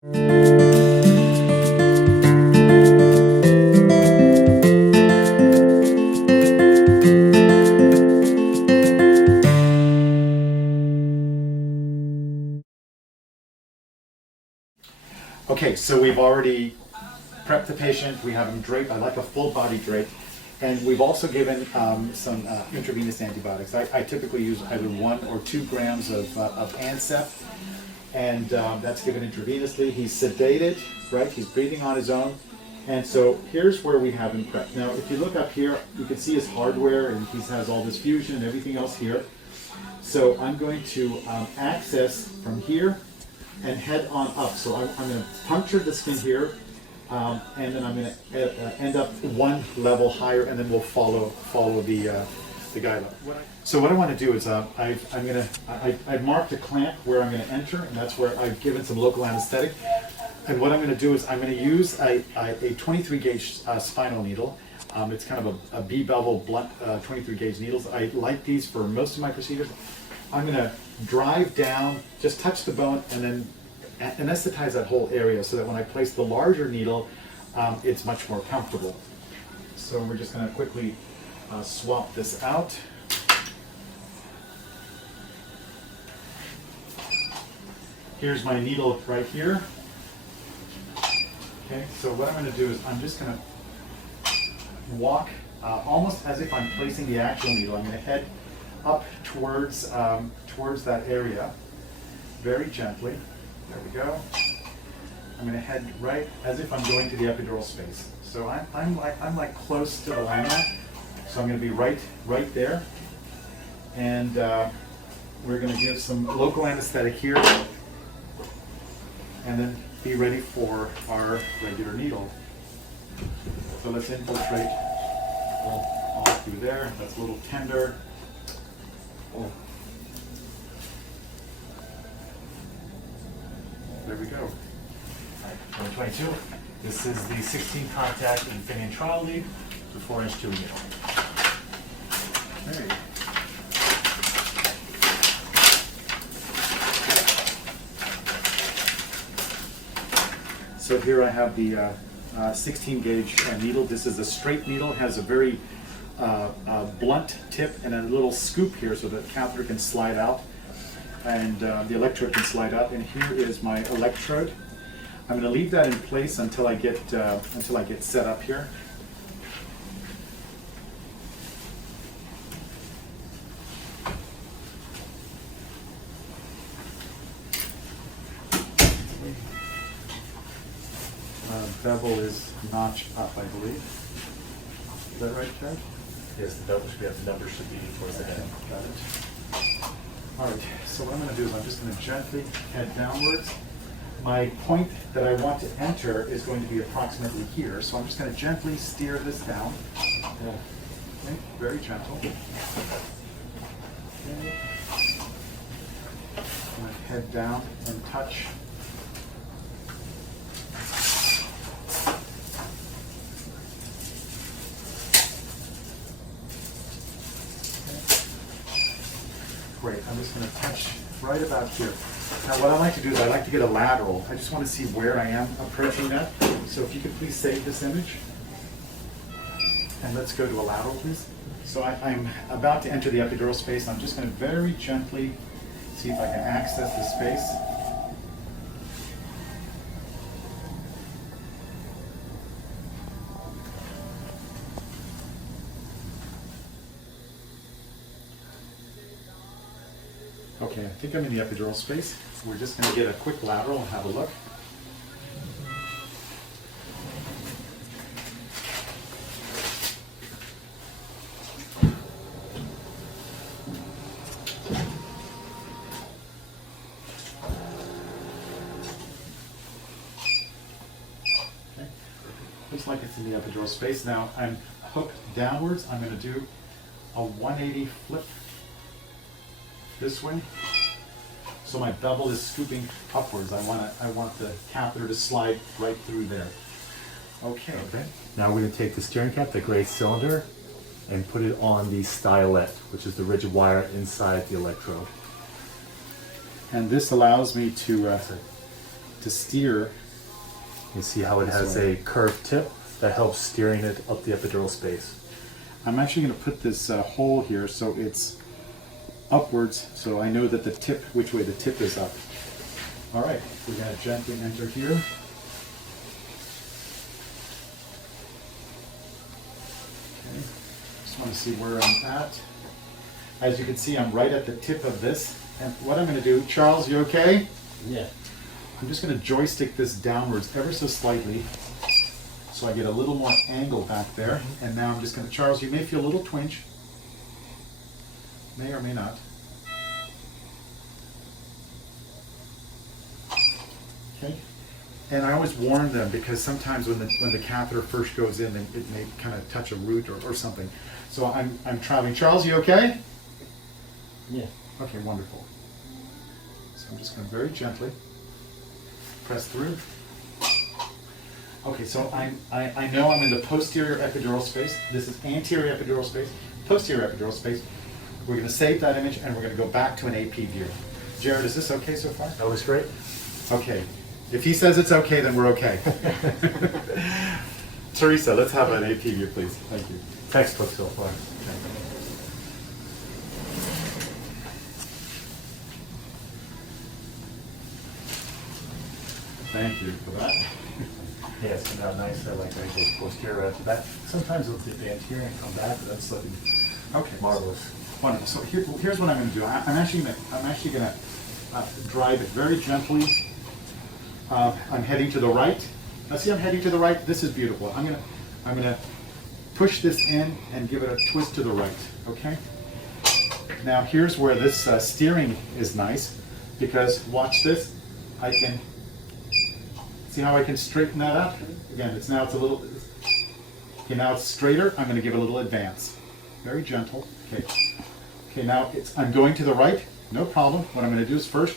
Okay, so we've already prepped the patient. We have him draped. I like a full body drape. And we've also given some intravenous antibiotics. I typically use either 1 or 2 grams of Ancep, and that's given intravenously. He's sedated, right? He's breathing on his own. And so here's where we have him prepped. Now, if you look up here, you can see his hardware, and he has all this fusion and everything else here. So I'm going to access from here and head on up. So I'm going to puncture the skin here, and then I'm going to end up 1 level higher, and then we'll follow the guide. So what I want to do is I've marked a clamp where I'm going to enter, and that's where I've given some local anesthetic. And what I'm going to do is I'm going to use a 23 gauge spinal needle. It's kind of a B-bevel blunt 23 gauge needles. I like these for most of my procedures. I'm going to drive down, just touch the bone, and then anesthetize that whole area so that when I place the larger needle, it's much more comfortable. So we're just going to quickly swap this out. Here's my needle right here. Okay, so what I'm going to do is I'm just going to walk almost as if I'm placing the actual needle. I'm going to head up towards that area very gently. There we go. I'm going to head right as if I'm going to the epidural space. So I'm like close to the lamina. So I'm going to be right there, and we're going to give some local anesthetic here, and then be ready for our regular needle. So let's infiltrate all through there. That's a little tender. Oh. There we go. All right, 2022. This is the 16 contact Infineon trial lead, the 4-inch tubing needle. All right. So here I have the 16 gauge needle. This is a straight needle. It has a very blunt tip and a little scoop here so that the catheter can slide out, and the electrode can slide out. And here is my electrode. I'm going to leave that in place until I get set up here. Bevel is notched up, I believe. Is that right, Chad? Yes, the bevel should be up. The number should be towards the head. Got it. All right, so what I'm going to do is I'm just going to gently head downwards. My point that I want to enter is going to be approximately here, so I'm just going to gently steer this down. Okay, very gentle. Okay. I'm going to head down and touch. Great, I'm just going to touch right about here. Now what I like to do is I like to get a lateral. I just want to see where I am approaching that. So if you could please save this image. And let's go to a lateral, please. So I'm about to enter the epidural space. I'm just going to very gently see if I can access the space. Okay, I think I'm in the epidural space. We're just going to get a quick lateral and have a look. Okay, looks like it's in the epidural space. Now I'm hooked downwards. I'm going to do a 180 flip this way. So my bevel is scooping upwards. I want the catheter to slide right through there. Okay. Now we're going to take the steering cap, the gray cylinder, and put it on the stylet, which is the rigid wire inside the electrode. And this allows me to to steer. You see how it has a curved tip that helps steering it up the epidural space. I'm actually going to put this hole here so it's upwards, so I know that the tip, which way the tip is up. All right, we're going to gently enter here. Okay, just want to see where I'm at. As you can see, I'm right at the tip of this. And what I'm going to do, Charles, you okay? Yeah. I'm just going to joystick this downwards ever so slightly so I get a little more angle back there. And now I'm just going to, Charles, you may feel a little twinge. May or may not. Okay. And I always warn them because sometimes when the catheter first goes in, it may kind of touch a root or something. So I'm traveling. Charles, you okay? Yeah. Okay, wonderful. So I'm just going to very gently press through. Okay, so I know I'm in the posterior epidural space. This is anterior epidural space, posterior epidural space. We're going to save that image and we're going to go back to an AP view. Jared, is this okay so far? That was great. Okay. If he says it's okay, then we're okay. Teresa, let's have an AP view, please. Thank you. Textbook so far. Thank you for that. Yes, and now nice. I like that goes posterior after that. Sometimes it'll dip the anterior and come back, but that's looking Okay. marvelous. Wonderful. So here's what I'm going to do. I'm actually going to drive it very gently. I'm heading to the right. Now see, I'm heading to the right. This is beautiful. I'm gonna push this in and give it a twist to the right. Okay. Now here's where this steering is nice because watch this. I can see how I can straighten that up. Again, it's a little. Okay, now it's straighter. I'm going to give it a little advance. Very gentle. Okay. Okay, now I'm going to the right. No problem. What I'm going to do is first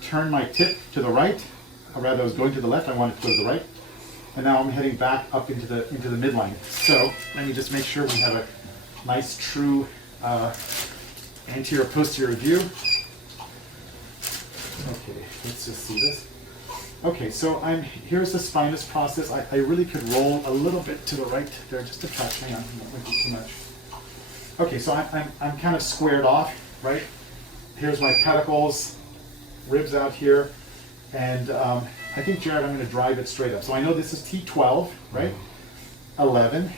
turn my tip to the right. Or rather, I was going to the left. I want it to go to the right. And now I'm heading back up into the midline. So let me just make sure we have a nice, true anterior posterior view. Okay, let's just see this. Okay, so here's the spinous process. I really could roll a little bit to the right there, just a touch. Hang on, don't make it too much. Okay, so I'm kind of squared off, right? Here's my pedicles, ribs out here, and I think, Jared, I'm going to drive it straight up. So I know this is T12, right? 11.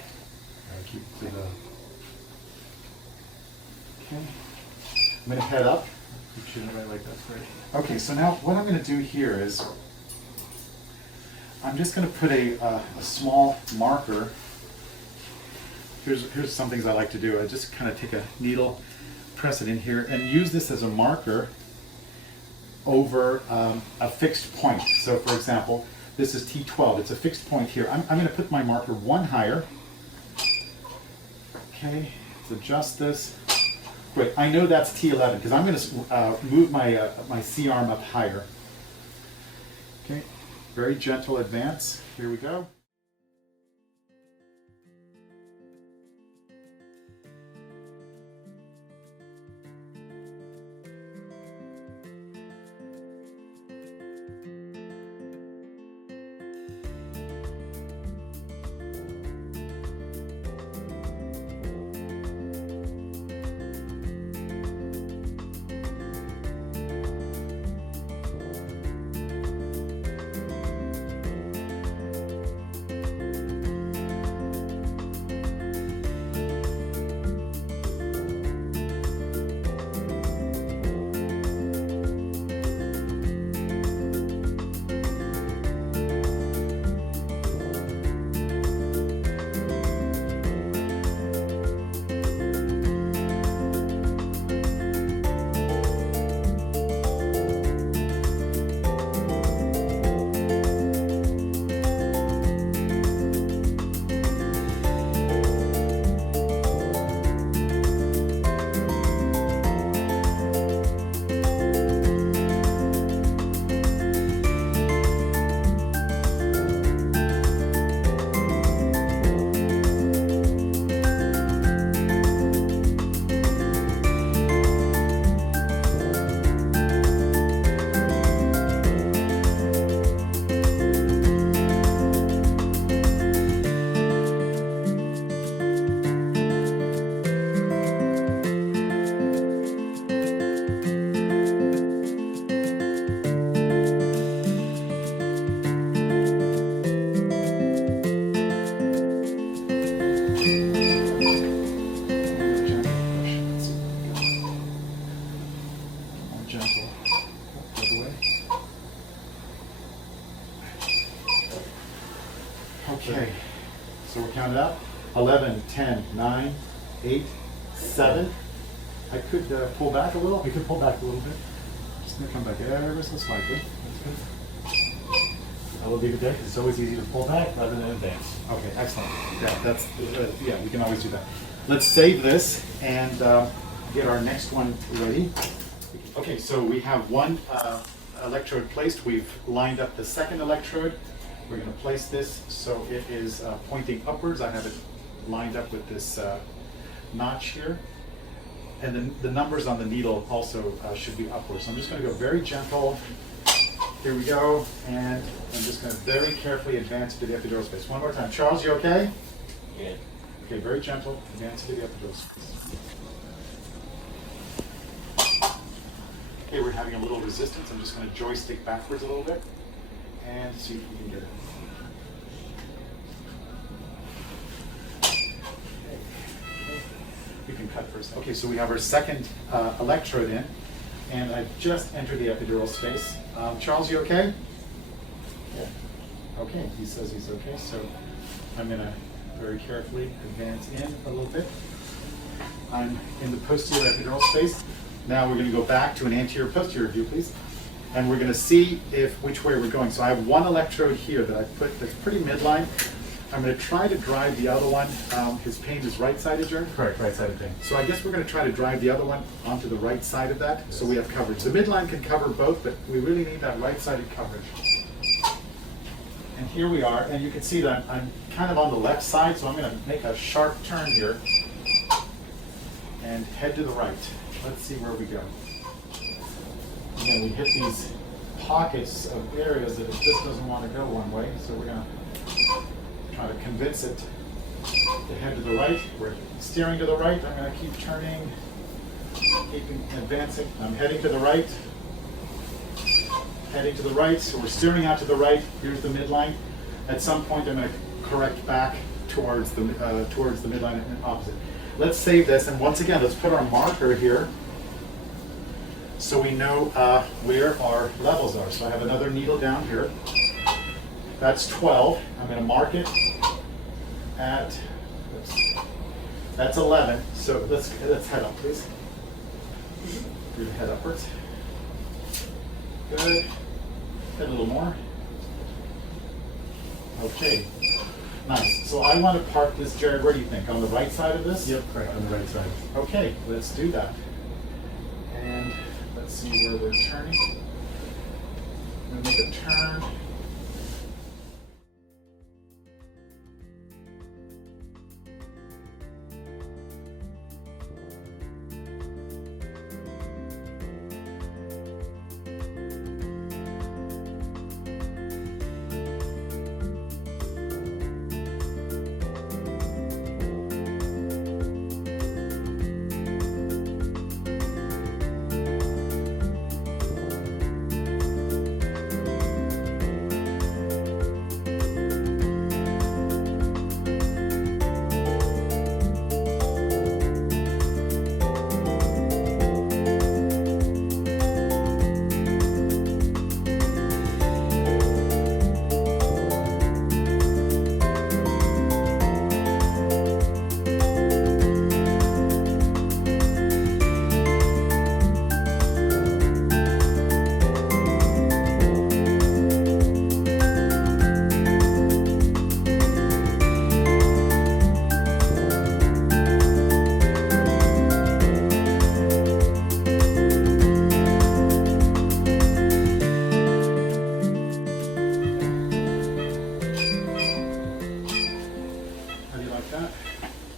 Keep the Okay. I'm going to head up. keep shooting right like that's great. Okay, so now what I'm going to do here is I'm just going to put a small marker. Here's some things I like to do. I just kind of take a needle, press it in here, and use this as a marker over a fixed point. So for example, this is T12. It's a fixed point here. I'm going to put my marker one higher. Okay, let's adjust this. Great, I know that's T11 because I'm going to move my C-arm up higher. Okay, very gentle advance. Here we go. gentle. Oh, the other way. Okay, so we're counted out. 11, 10, 9, 8, 7. I could pull back a little. We could pull back a little bit. Just gonna come back ever so slightly. That's good. I will leave it there because it's always easy to pull back rather than advance. Okay, excellent. Yeah, that's yeah, we can always do that. Let's save this and get our next one ready. Okay, so we have one electrode placed. We've lined up the second electrode. We're going to place this so it is pointing upwards. I have it lined up with this notch here. And then the numbers on the needle also should be upwards. So I'm just going to go very gentle. Here we go. And I'm just going to very carefully advance to the epidural space. One more time. Charles, you okay? Yeah. Okay, very gentle. Advance to the epidural space. Okay, we're having a little resistance. I'm just going to joystick backwards a little bit and see if we can get it. Okay. We can cut for a second. Okay, so we have our second electrode in, and I've just entered the epidural space. Charles, you okay? Yeah. Okay, he says he's okay, so I'm going to very carefully advance in a little bit. I'm in the posterior epidural space. Now we're going to go back to an anterior-posterior view, please. And we're going to see which way we're going. So I have one electrode here that I put that's pretty midline. I'm going to try to drive the other one. His pain is right-sided, Jared? Correct, right-sided pain. So I guess we're going to try to drive the other one onto the right side of that, so we have coverage. The midline can cover both, but we really need that right-sided coverage. And here we are, and you can see that I'm kind of on the left side, so I'm going to make a sharp turn here and head to the right. Let's see where we go. And then we hit these pockets of areas that it just doesn't want to go one way, so we're going to try to convince it to head to the right. We're steering to the right. I'm going to keep turning, keeping advancing. I'm heading to the right. Heading to the right. So we're steering out to the right. Here's the midline. At some point, I'm going to correct back towards the midline and opposite. Let's save this, and once again, let's put our marker here so we know where our levels are. So I have another needle down here. That's 12. I'm going to mark it at, that's 11. So let's head up, please. You're head upwards. Good. Head a little more. Okay. Nice. So I want to park this, Jared, where do you think? On the right side of this? Yep, correct, on the right side. Okay, let's do that. And let's see where we're turning. I'm going to make a turn.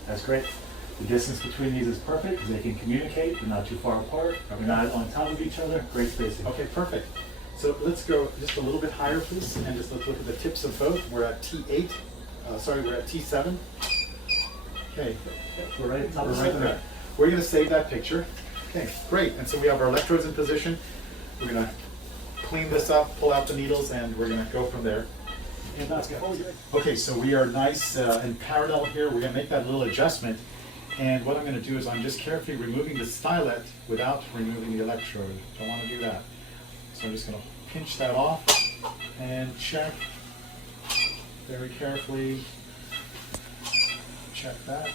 That's great. The distance between these is perfect because they can communicate. They're not too far apart. They're not on top of each other. Great spacing. Okay, perfect. So let's go just a little bit higher, please, and just let's look at the tips of both. We're at T8. We're at T7. Okay, We're right at the top we're of the right second there. We're going to save that picture. Okay, great. And so we have our electrodes in position. We're going to clean this up, pull out the needles, and we're going to go from there. And that's good. Okay, so we are nice and parallel here. We're going to make that little adjustment And what I'm going to do is I'm just carefully removing the stylet without removing the electrode. Don't want to do that. So I'm just going to pinch that off and check very carefully. Check that.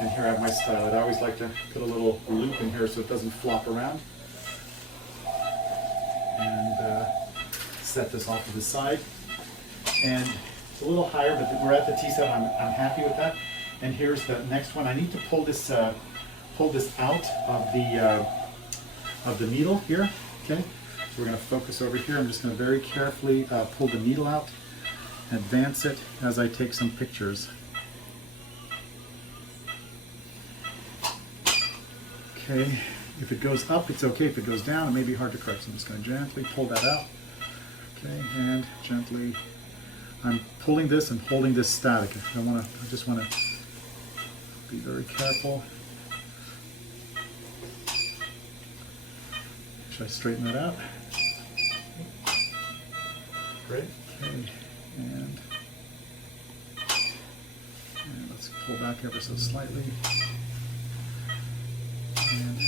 And here I have my stylet. I always like to put a little loop in here so it doesn't flop around. And set this off to the side. And it's a little higher, but we're at the T7. I'm happy with that. And here's the next one. I need to pull this out of the needle here. Okay, so we're going to focus over here. I'm just going to very carefully pull the needle out, advance it as I take some pictures. Okay, if it goes up, it's okay. If it goes down, it may be hard to correct. So I'm just going to gently pull that out. Okay, and gently. I'm pulling this and holding this static. I just want to be very careful. Should I straighten that out? Great. Okay, and let's pull back ever so slightly. And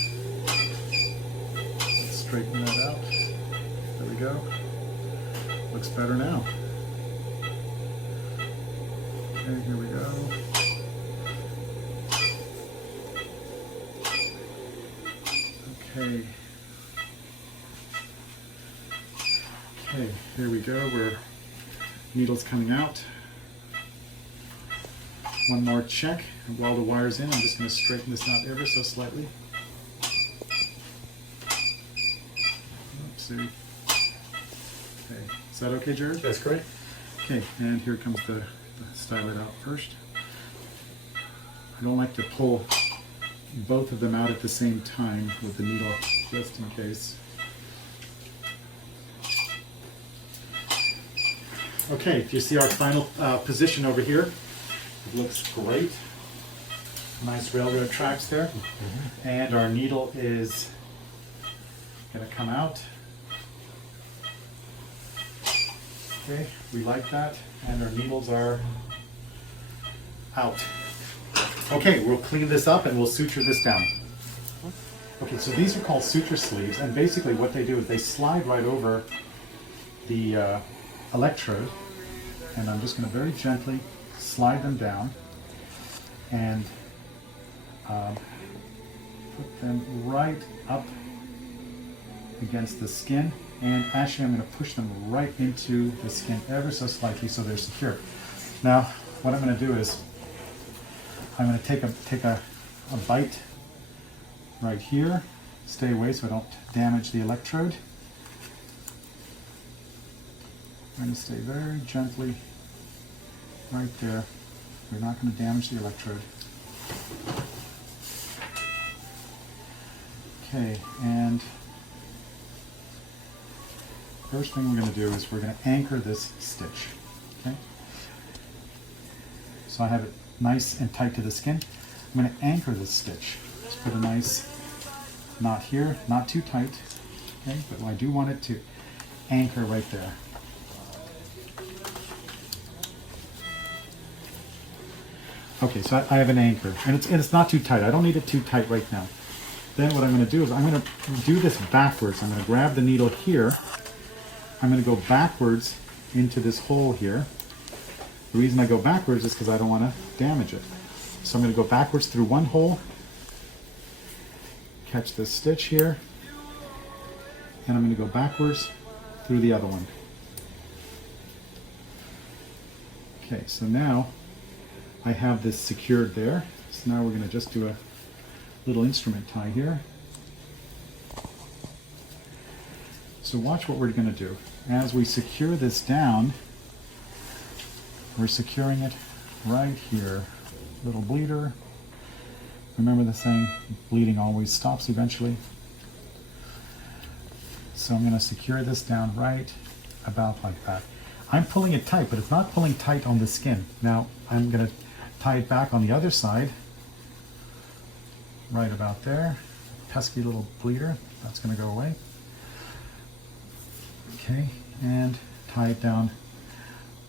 let's straighten that out. There we go. Looks better now. Okay, here we go. Okay. Okay, here we go. Needle's coming out. One more check. And while the wire's in, I'm just going to straighten this out ever so slightly. Oopsie. Okay, is that okay, Jared? That's great. Okay, and here comes the stylet out first. I don't like to pull both of them out at the same time with the needle, just in case. Okay, if you see our final position over here, it looks great. Nice railroad tracks there. Mm-hmm. And our needle is going to come out. Okay, we like that. And our needles are out. Okay, we'll clean this up and we'll suture this down. Okay, so these are called suture sleeves, and basically what they do is they slide right over the electrode, and I'm just going to very gently slide them down and put them right up against the skin. And actually I'm going to push them right into the skin ever so slightly so they're secure. Now, what I'm going to do is I'm going to take a bite right here. Stay away so I don't damage the electrode. I'm going to stay very gently right there. We're not going to damage the electrode. Okay, and first thing we're going to do is we're going to anchor this stitch. Okay? So I have it nice and tight to the skin. I'm going to anchor this stitch. Just put a nice knot here, not too tight, okay? But I do want it to anchor right there. Okay, so I have an anchor, and it's not too tight. I don't need it too tight right now. Then what I'm going to do is I'm going to do this backwards. I'm going to grab the needle here. I'm going to go backwards into this hole here. The reason I go backwards is because I don't want to damage it. So I'm going to go backwards through one hole, catch this stitch here, and I'm going to go backwards through the other one. Okay, so now I have this secured there. So now we're going to just do a little instrument tie here. So watch what we're going to do. As we secure this down, we're securing it right here. Little bleeder. Remember the saying, bleeding always stops eventually. So I'm going to secure this down right about like that. I'm pulling it tight, but it's not pulling tight on the skin. Now I'm going to tie it back on the other side, right about there. Pesky little bleeder, that's going to go away. Okay, and tie it down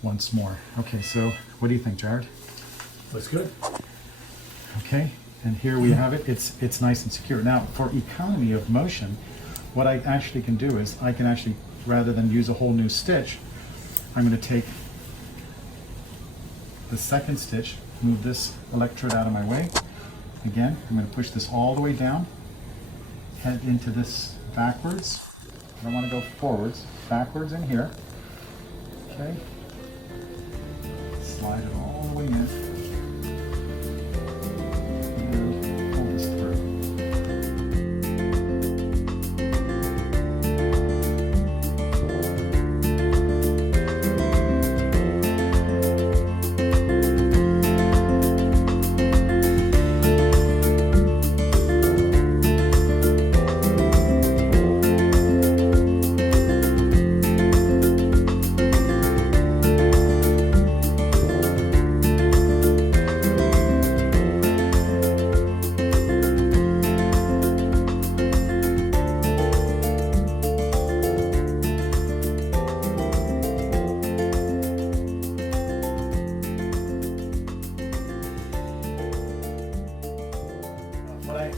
once more. Okay, so what do you think, Jared? Looks good. Okay, and here we have it. It's nice and secure. Now, for economy of motion, what I actually can do is I can actually, rather than use a whole new stitch, I'm going to take the second stitch, move this electrode out of my way. Again, I'm going to push this all the way down, head into this backwards. I don't want to go forwards, backwards in here. Okay, slide it all the way in. And pull this through. What I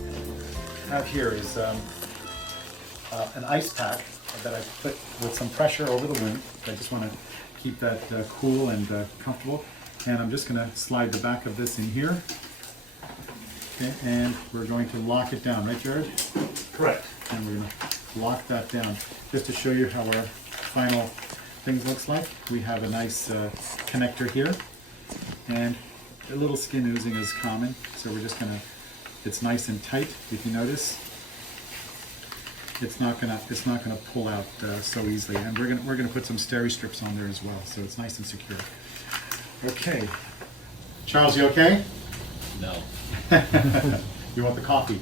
have here is an ice pack that I put with some pressure over the wound. I just want to keep that cool and comfortable. And I'm just going to slide the back of this in here. Okay, and we're going to lock it down, right, Jared? Correct. And we're going to lock that down just to show you how our final thing looks like. We have a nice connector here, and a little skin oozing is common, so we're just going to, it's nice and tight. If you notice, it's not gonna pull out so easily. And we're gonna put some steri strips on there as well, so it's nice and secure. Okay, Charles, you okay? No. You want the coffee?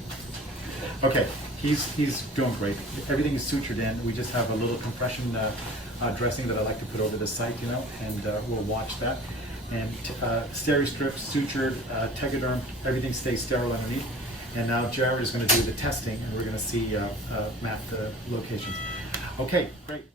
Okay, he's doing great. Everything is sutured in. We just have a little compression dressing that I like to put over the site, you know, and we'll watch that. And steri strips, sutured, tegaderm, everything stays sterile underneath. And now Jared is going to do the testing, and we're going to see map the locations. Okay, great.